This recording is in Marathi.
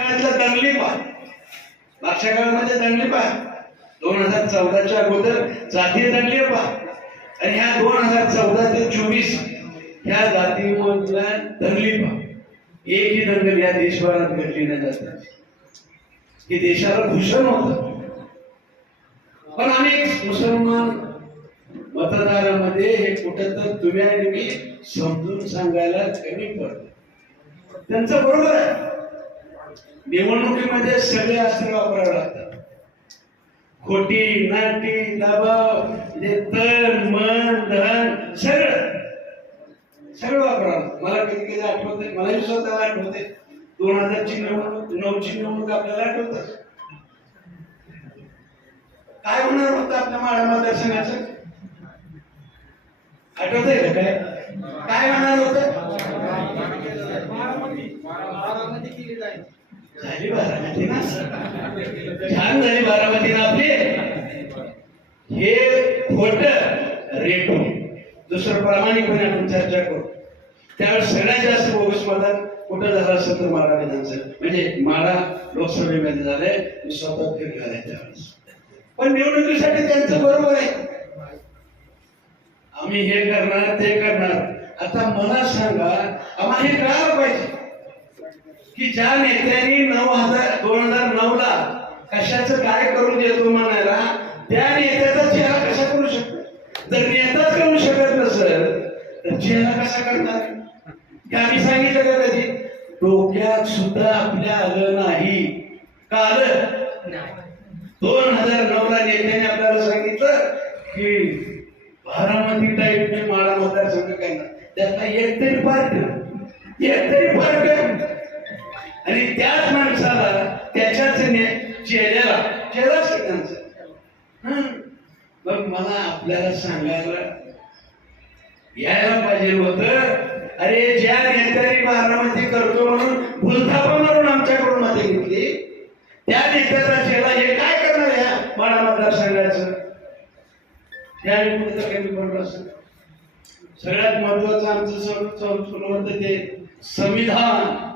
काळातला दंगली पहा मागच्या काळामध्ये दंगली पहा दोन हजार चौदाच्या अगोदर जाती दंगली पहा आणि ह्या दोन हजार चौदा ते चोवीस ह्या जातीमधल्या दंगली एक एकही दंगल या देशभरात घडली नाही जात. हे देशाला भूषण होत. पण अनेक मुसलमान मतदारामध्ये हे कुठं तर तुम्ही आणि मी समजून सांगायला कमी पडत. त्यांचं बरोबर आहे. निवडणुकीमध्ये सगळे अस्त्र वापरावे लागतात खोटी नाटी दबाव म्हणजे तन मन धन सगळं सगळं वापरावं मला कधी कधी आठवते मलाही स्वतःला आठवते दोन हजारची निवडणूक नऊची निवडणूक आपल्याला आठवत काय होणार होतं आपल्या माडा मतदारसंघाचं आठवतंय का काय काय होणार होतं झाली बारामती ना? छान झाली बारामती ना आपली. हे खोट रेटू. दुसरं प्रामाणिकपणे आपण चर्चा करू. त्यावेळेस सगळ्यात जास्त बोगस मतदान कुठं झालं असेल तर माडा विधानसभा? म्हणजे माडा लोकसभेमध्ये झालंय मी स्वतः फिर आहे त्यावेळेस. पण निवडणुकीसाठी त्यांचं बरोबर आहे. आम्ही हे करणार ते करणार. आता मला सांगा आम्हाला हे कळायला पाहिजे? की ज्या नेत्यांनी नऊ हजार दोन हजार नऊ ला कशाचं काय करून देतो म्हणायला त्या नेत्याचा चेहरा कसा करू शकतो? जर नेताच करू शकत नसेल तर चेहरा कसा करणार? हे आम्ही सांगितलं का कधी? डोक्यात सुद्धा आपल्या आलं नाही. का आलं? दोन हजार नऊ ला नेत्याने आपल्याला सांगितलं की बारामती टाईप माळा मतदारसंघ काय ना त्यातला एक तरी पार्ट एक तरी पार्ट त्याच्याच ने- चेहऱ्याला चेहरा आहे त्यांचा मग मला आपल्याला सांगायला यायला पाहिजे होत. अरे ज्या नेत्याने बारामती करतो म्हणून भूलथापा मारून आमच्याकडून मते घेतली त्या नेत्याचा चेहरा हे काय करणार या मला मतदारसंघाचं? त्यावेळी कुठे कमी पडलं असं सगळ्यात महत्वाचं आमचं सर्व होतं ते संविधान.